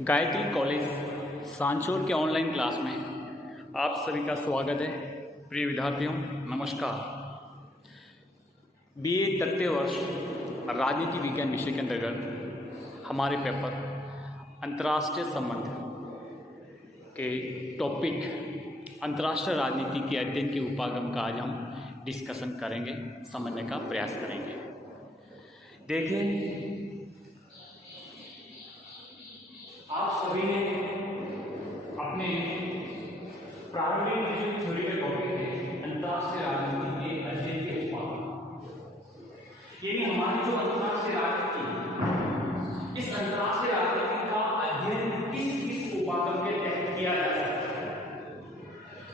Gayatri college Sanchore के online class में आप सभी का स्वागत है। प्रिय विद्यार्थियों, नमस्कार। बीए तृतीय वर्ष राजनीति विज्ञान विषय के अंतर्गत हमारे पेपर अंतर्राष्ट्रीय संबंध के टॉपिक अंतर्राष्ट्रीय राजनीति के अध्ययन के उपागम का आज हम डिस्कशन करेंगे, समझने का प्रयास करेंगे। देखिए, आप सभी ने अपने प्रारंभिक थ्योरी के टॉपिक है अंतर्राष्ट्रीय राजनीति के अध्ययन के उपागम, यानी हमारी जो अंतर्राष्ट्रीय राजनीति, इस अंतर्राष्ट्रीय राजनीति का अध्ययन किस उपागम के तहत किया जा सकता है।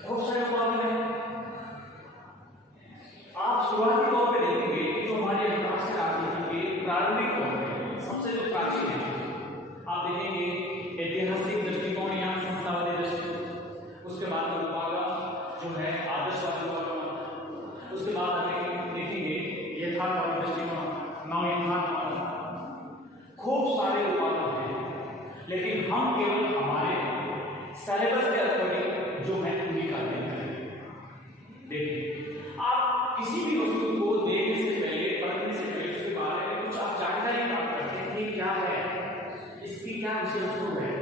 बहुत सारे उपागम हैं। आप शुरुआती तौर पर देखेंगे कि जो हमारी अंतर्राष्ट्रीय राजनीति के प्रारंभिक तौर पर सबसे जो प्राचीन है, आप देखेंगे ऐतिहासिक दृष्टिकोण या संस्थावादी दृष्टिकोण, उसके बाद उपागम जो है आदर्शवादी उपागम, उसके बाद हमें देखेंगे यथार्थवादी दृष्टिकोण, नव यथार्थवाद। खूब सारे उपागम हैं, लेकिन हम केवल हमारे सिलेबस के अकॉर्डिंग जो है उन्हीं का अध्ययन करेंगे। देखिए, आप किसी भी वस्तु को देखने से पहले, पढ़ने से पहले उसके बारे में कुछ आप जानकारी प्राप्त करते हैं कि क्या है, इसकी क्या विषय वस्तु है,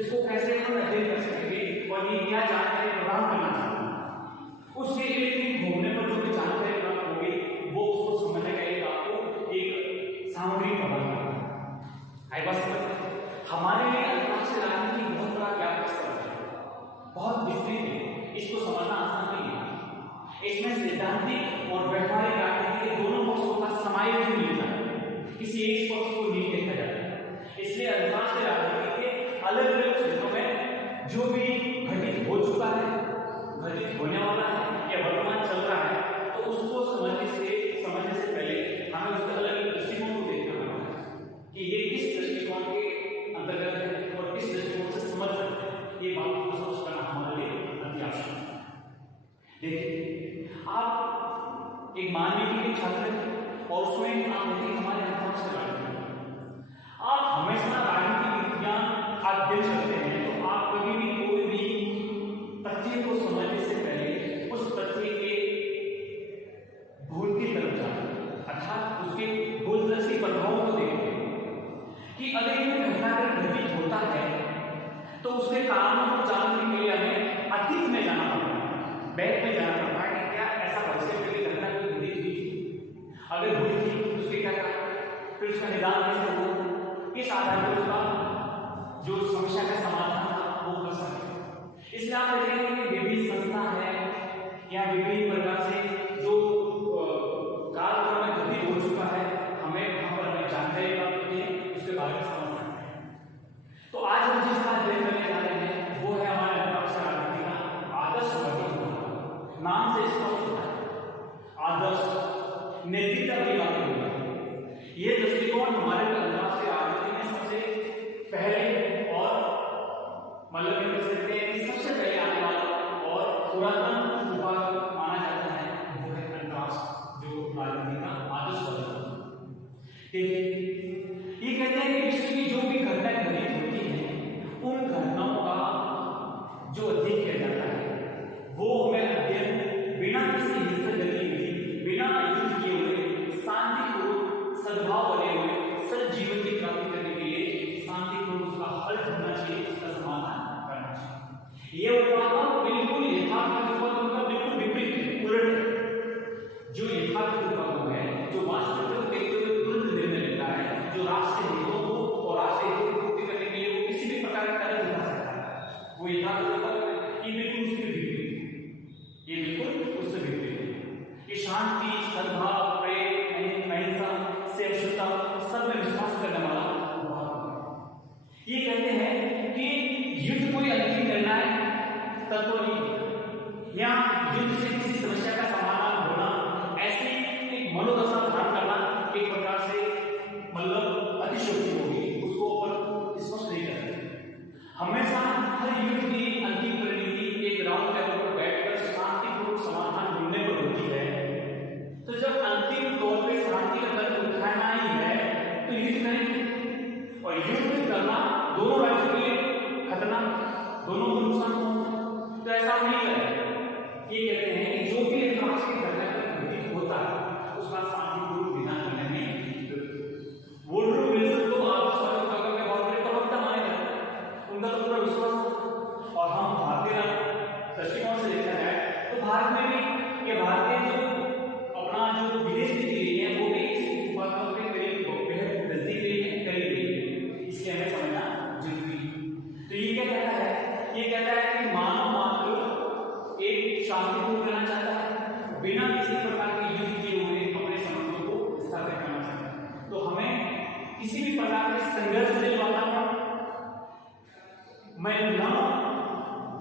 इसको कैसे हम अध्ययन कर सकेंगे और ये क्या जानकारी प्रदान करना चाहते। उसके लिए घूमने पर जो भी जानकारी प्राप्त होगी वो उसको समझने का एक आपको एक सामग्री प्रदान करना है। बस हमारे लिए अंतर्राष्ट्रीय राजनीति बहुत बड़ा व्यापक शब्द है, बहुत विस्तृत है, इसको समझना आसान नहीं है। इसमें सैद्धांतिक और व्यवहारिक राजनीति के दोनों पक्षों का समायोजन मिलता है, किसी एक पक्ष को नहीं देखा जाता। इसलिए अंतर्राष्ट्रीय राजनीति के अलग अलग क्षेत्रों में जो भी घटित हो चुका है, घटित होने वाला है या वर्तमान चल रहा है, तो उसको समझने से पहले हमें उसके अलग अलग दृष्टिकोण को देखना होगा कि ये किस दृष्टिकोण के अंतर्गत है और किस दृष्टिकोण से समझ सकते हैं। ये बात को समझ करना हमारे लिए अति आवश्यक है। देखिए, आप एक मानवीय के छात्र हैं और उसमें आप देखेंगे हमारे अंतर्राष्ट्रीय राजनीति, आप हमेशा राजनीतिक विज्ञान अध्ययन करते हैं तो आप कभी भी कोई भी तथ्य को समझने से पहले उस तथ्य के भूल की तरफ जाते, अर्थात उसके भूलदर्शी प्रभावों को देखते हैं कि अगर ये घटनाक्रम घटित होता है तो उसके कारणों को जानने के लिए हमें अतीत में जाना पड़ता है, बैक में जाना पड़ता है कि क्या ऐसा भविष्य की घटना कोई घटित हुई थी, अगर हुई थी तो उसके क्या कारण, फिर उसका निदान कैसे हुआ, इस आधार पर उसका जो समस्या का समाधान था वो कर सकते। इसलिए आप देखेंगे कि विभिन्न संस्था है या विभिन्न प्रकार से जो कार्यक्रम में घटित हो चुका है, हमें वहां पर हमें जानकारी प्राप्त होती है, उसके बारे में समझ सकते हैं। तो आज हम जिस बात अध्ययन करने जा रहे हैं वो है हमारे अंतर्राष्ट्रीय राजनीति का आदर्शवादी उपागम। नाम से स्पष्ट होता है, आदर्श नैतिकता की बात होती है। ये दृष्टिकोण हमारे अंतर्राष्ट्रीय राजनीति में सबसे पहले और मतलब ये कह सकते हैं कि सबसे पहले आने वाला और पुरातन उपागम माना जाता है, वो है अंतर्राष्ट्रीय जो राजनीति का आदर्शवादी। ठीक है, ये कहते हैं कि विश्व की जो भी घटनाएं घटित होती हैं उन घटनाओं का जो अध्ययन किया जाता है वो हमें अध्ययन बिना किसी हिंसक गतिविधि, बिना युद्ध किए हुए, शांतिपूर्ण सद्भाव बने हुए सद जीवन की प्राप्ति करने के लिए शांतिपूर्ण उसका हल ढूंढना चाहिए, उसका समाधान करना चाहिए। ये उपागम बिल्कुल यथार्थ उपागम का बिल्कुल विपरीत है, उलट है। जो यथार्थ उपागम है, जो वास्तविक को देखते हुए तुरंत निर्णय लेता है, जो राष्ट्रीय हितों को और राष्ट्रीय हितों की पूर्ति करने के लिए वो किसी भी प्रकार का कदम उठा सकता है, वो यथार्थ उपागम है। ये बिल्कुल उससे विपरीत है, ये बिल्कुल उससे विपरीत है। ये शांति, सद्भाव, प्रेम, अहिंसा, सेवशुद्धता सब में विश्वास करने वाला उपागम। ये कहते हैं कि युद्ध कोई अंतिम निर्णय तत्व नहीं, या युद्ध से किसी समस्या का समाधान होना, ऐसी एक मनोदशा धारण करना एक प्रकार से मतलब अतिशयोक्ति होगी, उसको ऊपर स्पष्ट नहीं करते। हमेशा हर युद्ध की अंतिम परिणति एक राउंड टेबल पर बैठकर शांतिपूर्वक समाधान ढूंढने पर होती है। तो जब अंतिम तौर पर शांति का कदम उठाना ही है तो युद्ध करेंगे, और युद्ध करना दोनों राज्यों के लिए खतरनाक, दोनों को नुकसान पहुंचता। तो ऐसा नहीं करें। ये कहते हैं कि जो भी अंतर्राष्ट्रीय घटनाक्रम घटित होता है उसका शांतिपूर्वक निदान करने में वुडरो विल्सन को आदर्शवादी विभाग में बहुत बड़े प्रवक्ता माने जाते हैं। उनका तो पूरा विश्वास। और हम भारतीय दृष्टिकोण से देखा जाए तो भारत में भी ये भारतीय जो अपना जो विदेश नीति रही है वो भी इस बातों के करीब बेहद नजदीक रही है, करीब रही है। इसलिए हमें समझना जरूरी है। तो ये क्या कहता है? ये कहता है कि मानव मात्र एक शांतिपूर्ण रहना चाहता है, बिना किसी प्रकार के युद्ध किए हुए अपने संबंधों को स्थापित करना चाहता है। तो हमें किसी भी प्रकार के संघर्षशील वातावरण में न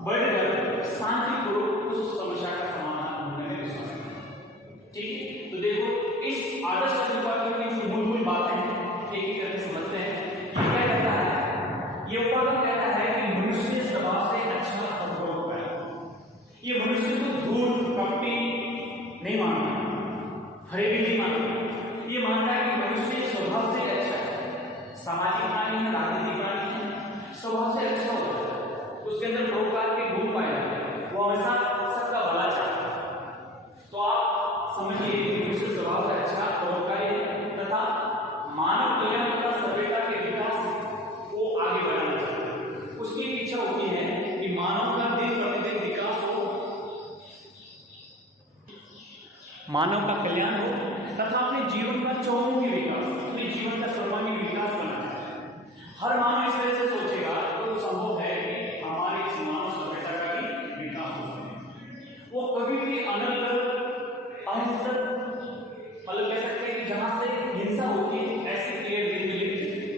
बढ़कर शांतिपूर्वक उस समस्या का समाधान ढूंढने में विश्वास है। ठीक है, तो देखो इस आदर्श उपागम की जो मूलभूत बातें हैं एक एक करके समझते हैं। ये क्या कहता है? ये उपागम कहता है कि मनुष्य स्वभाव से अच्छा और परोपकार है। ये मनुष्य को धूर्त, कपटी नहीं मानता, फरेबी नहीं मानता। ये मानता है कि मनुष्य स्वभाव से अच्छा है, सामाजिक प्राणी है, राजनीतिक प्राणी है, स्वभाव से अच्छा होता है, उसके अंदर परोपकार के गुण पाए जाते हैं, वो हमेशा सबका भला चाहता है। तो आप समझिए मनुष्य स्वभाव से अच्छा परोपकारी है तथा मानव कल्याण तथा सभ्यता के विकास को आगे बढ़ाना चाहता है। उसकी इच्छा होती है कि मानव का दिन प्रतिदिन विकास हो, मानव का कल्याण हो तथा अपने जीवन का चौमुखी विकास, अपने जीवन का सर्वांगीण विकास करना चाहता है। हर मानव इस तरह से सोचेगा तो संभव है कि हमारे इस मानव सभ्यता का भी विकास हो सके। वो कभी भी अनर्गल, अहिंसक, मतलब कह सकते हैं कि जहां से हिंसा होती है ऐसे क्लियर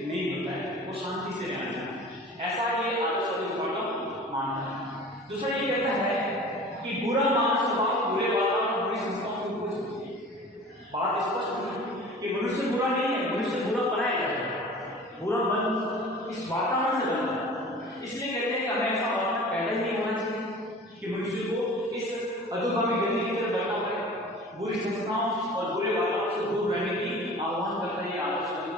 नहीं होता है, वो शांति से रहना चाहता है। ऐसा ये आदर्शवादी उपागम मानता है। दूसरा ये कहता है कि बुरा मानव स्वभाव बुरे वातावरण, बुरी संस्थाओं की उपज होती है। बात स्पष्ट है कि मनुष्य बुरा नहीं है, मनुष्य बुरा बनाया जाता है, बुरा बन इस वातावरण से बनता है। इसलिए कहते हैं कि हमें ऐसा वातावरण पैदा ही नहीं होना चाहिए कि मनुष्य को इस अधोगामी गति की तरफ बढ़ना पड़े। बुरी संस्थाओं और बुरे वातावरण से दूर रहने की आह्वान करता है आदर्शवादी।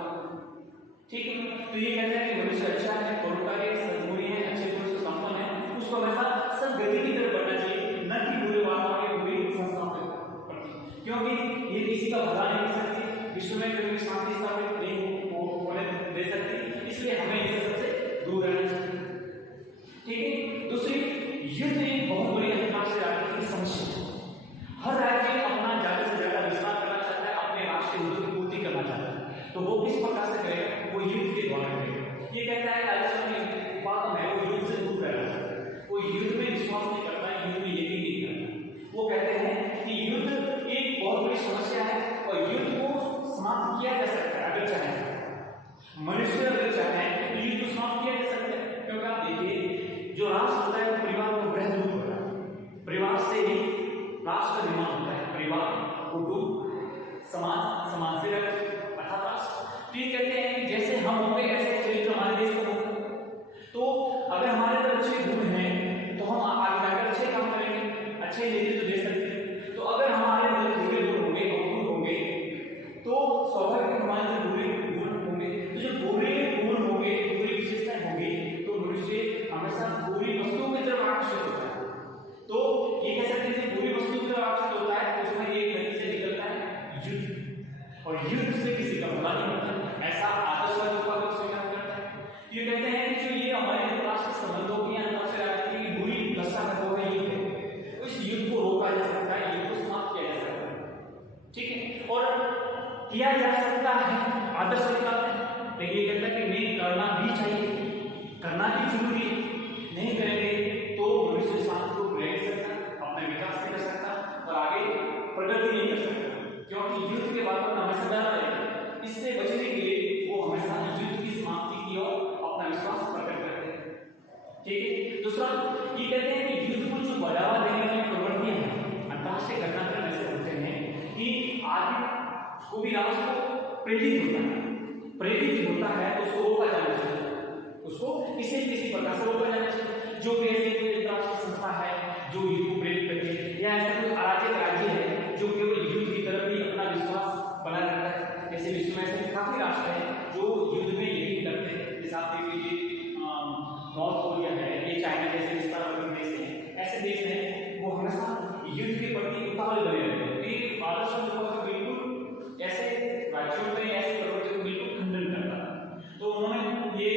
ठीक है, तो ये कहते हैं कि मनुष्य अच्छा है, परोपकारी है, सद्गुणी है, अच्छे गुण से संपन्न है, उसको हमेशा सद्गति की तरफ बढ़ना चाहिए, न कि बुरे वातावरण या बुरी संस्थाओं के, क्योंकि ये किसी का भला नहीं कर सकती, विश्व में कभी शांति स्थापित नहीं होने दे सकती। इसलिए हमें इस सबसे दूर रहना चाहिए। ठीक है, दूसरी युद्ध एक बहुत बड़ी अंतर्राष्ट्रीय राजनीतिक समस्या है। हर राज्य अपना ज्यादा से ज्यादा विस्तार करना चाहता है, अपने राष्ट्रीय हितों की पूर्ति करना चाहता है। तो वो किस प्रकार से करेगा? वो युद्ध के द्वारा करेगा। ये कहता है राजस्थान उपागम है वो युद्ध से दूर रहना चाहता है, वो युद्ध में विश्वास नहीं करता है, युद्ध में यकीन नहीं करता। वो कहते हैं कि युद्ध एक बहुत बड़ी समस्या है और युद्ध को समाप्त किया जा सकता है अगर चाहे, मनुष्य अगर चाहे तो युद्ध को समाप्त किया जा सकता है। क्योंकि आप देखिए जो राष्ट्र होता है वो परिवार का वृहद रूप होता है, परिवार से ही राष्ट्र का निर्माण होता है, परिवार, कुटुंब, समाज, समाज से अर्थात राष्ट्र। तो ये कहते हैं कि जैसे हम होंगे ऐसे चरित्र हमारे देश का होगा। तो अगर हमारे अंदर अच्छे गुण हैं तो हम आगे जाकर अच्छे काम करेंगे, अच्छे नेतृत्व दे सकते हैं। तो अगर हमारे अंदर बुरे गुण होंगे, अवगुण होंगे, तो स्वाभाविक हमारे अंदर बुरे गुण होंगे। तो जो बुरे गुण होंगे, बुरी विशेषताएं होंगी, तो मनुष्य हमेशा बुरी वस्तुओं की तरफ आकर्षित होता है। तो ये कह सकते हैं बुरी वस्तु की तरफ आकर्षित होता है, तो उसमें एक नतीजा निकलता है युद्ध, और युद्ध से किसी का भला नहीं होता। ऐसा आदर्शवादी उपागम स्वीकार करता है। ये कहते हैं कि जो ये हमारे अंतर्राष्ट्रीय संबंधों की अंतर्राष्ट्रीय राजनीति की बुरी दशा है वो है युद्ध। उस युद्ध को रोका जा सकता है, युद्ध को समाप्त किया जा सकता है। ठीक है, और किया जा सकता है आदर्शवादी बात है, लेकिन ये कहता है कि नहीं करना भी चाहिए, करना भी जरूरी है। नहीं करेंगे तो मनुष्य शांतिपूर्वक रह नहीं सकता, अपना विकास नहीं कर सकता और आगे प्रगति नहीं कर सकता, क्योंकि युद्ध के वातावरण हमेशा डर रहेगा। इससे बचने के लिए वो हमेशा युद्ध की समाप्ति की ओर अपना विश्वास प्रकट करते हैं। ठीक है, दूसरा ये कहते हैं कि युद्ध को जो बढ़ावा देने वाली प्रवृत्तियां हैं अंतर्राष्ट्रीय घटनाक्रम ऐसे होते हैं कि आदमी को भी राष्ट्र को प्रेरित होता है तो उसको रोका जाना चाहिए, उसको किसी प्रकार से रोका जाना चाहिए। जो भी ऐसी कोई अंतर्राष्ट्रीय संस्था है जो युद्ध को प्रेरित करती है, या ऐसा कोई अराजक राज्य है जो केवल युद्ध की तरफ ही अपना विश्वास बनाए रखता है, जैसे विश्व में ऐसे काफी राष्ट्र हैं जो युद्ध में यकीन करते हैं। जैसे आप देख लीजिए नॉर्थ कोरिया है, ये चाइना जैसे विस्तारवादी देश हैं, ऐसे देश हैं वो हमेशा युद्ध के प्रति उतावले बने रहते हैं। ये आदर्श का बिल्कुल ऐसे राज्यों में ऐसे प्रवृत्ति को बिल्कुल खंडन करता है। तो उन्होंने ये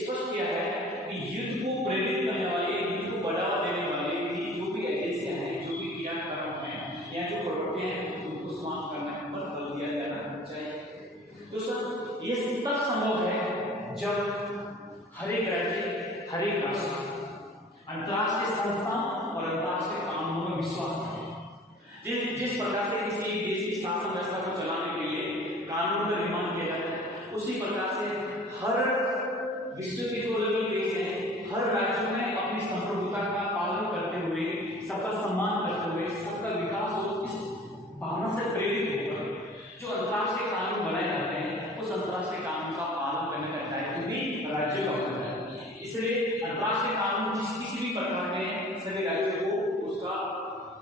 स्पष्ट किया है कि युद्ध को प्रेरित करने वाले, युद्ध को बढ़ावा देने वाले की जो भी एजेंसियां हैं, जो भी क्रियाकलाप हैं या जो प्रवृत्ति हैं, उनको समाप्त करने पर बल दिया जाना चाहिए। तो सर ये तब संभव है जब हर एक राज्य, हर एक राष्ट्र अंतर्राष्ट्रीय संस्था और अंतर्राष्ट्रीय कानूनों में विश्वास करे। जिस प्रकार से किसी एक देश की शासन व्यवस्था को चलाने के लिए कानून का निर्माण किया जाता है, उसी प्रकार से हर विश्व के जो अलग अलग देश हैं, हर राज्य में अपनी संप्रभुता का पालन करते हुए, सबका सम्मान करते हुए, सबका विकास हो, इस भावना से प्रेरित होकर जो अंतर्राष्ट्रीय कानून बनाए जाते हैं, उस अंतर्राष्ट्रीय कानून का पालन करने का दायित्व भी राज्यों का होता है। इसलिए अंतर्राष्ट्रीय कानून किसी भी प्रकार में सभी राज्यों को उसका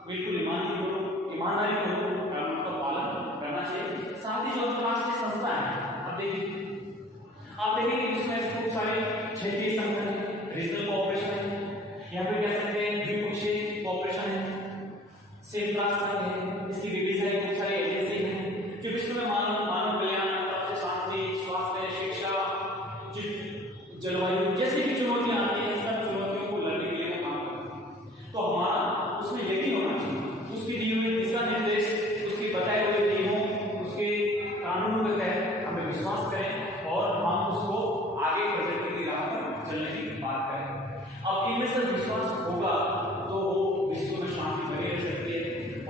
बिल्कुल ईमानदारी पूर्वक कानून का पालन करना चाहिए। साथ ही जो अंतर्राष्ट्रीय संस्था है, आप देखिए इसमें खूब सारे क्षेत्रीय संगठन है, रीजनल कोऑपरेशन है, या फिर कह सकते हैं द्विपक्षीय कोऑपरेशन है, संयुक्त राष्ट्र संघ है, इसकी विभिन्न खूब सारी एजेंसी हैं जो विश्व में मानव कल्याण, शांति, स्वास्थ्य, शिक्षा, जलवायु जैसी भी चुनौतियां आती हैं, सब चुनौतियों को लड़ने के लिए काम करते हैं। तो हमारा उसमें यकीन होना चाहिए, उसकी दी हुई दिशा निर्देश, उसके बताए हुए नियमों, उसके कानूनों के तहत हमें विश्वास करें और हम उसको आगे प्रगति की राह पर चलने की बात करें। अब इनमें से विश्वास होगा तो विश्व में शांति बनी रह सकती है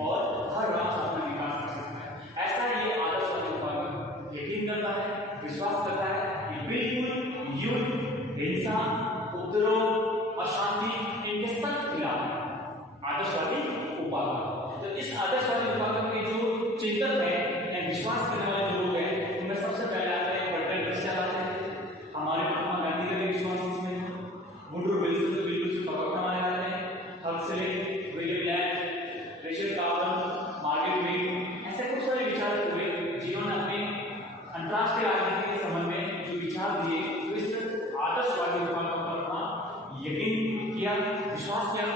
और हर राष्ट्र अपना विकास कर सकता है। ऐसा ये आदर्शवादी विभाग यकीन करता है, विश्वास करता है कि बिल्कुल युद्ध, हिंसा, उपद्रव, अशांति इनके सब खिलाफ आदर्शवादी उपागम। तो इस आदर्शवादी उपागम के जो चिंतक है या विश्वास करने वाले जो लोग हैं, उनमें सबसे पहले आता है बर्टन रशिया आते हैं। हमारे महात्मा गांधी का भी विश्वास इसमें है। वुडरो विल्सन से बिल्कुल से पकड़ मारे जाते हैं। Huxley, William Lang, Richard Darwin, Margaret Mead, ऐसे कुछ सारे विचारक हुए जिन्होंने अपने अंतर्राष्ट्रीय राजनीति के संबंध में जो विचार दिए, तो इस आदर्शवादी उपागम पर अपना यकीन किया, विश्वास किया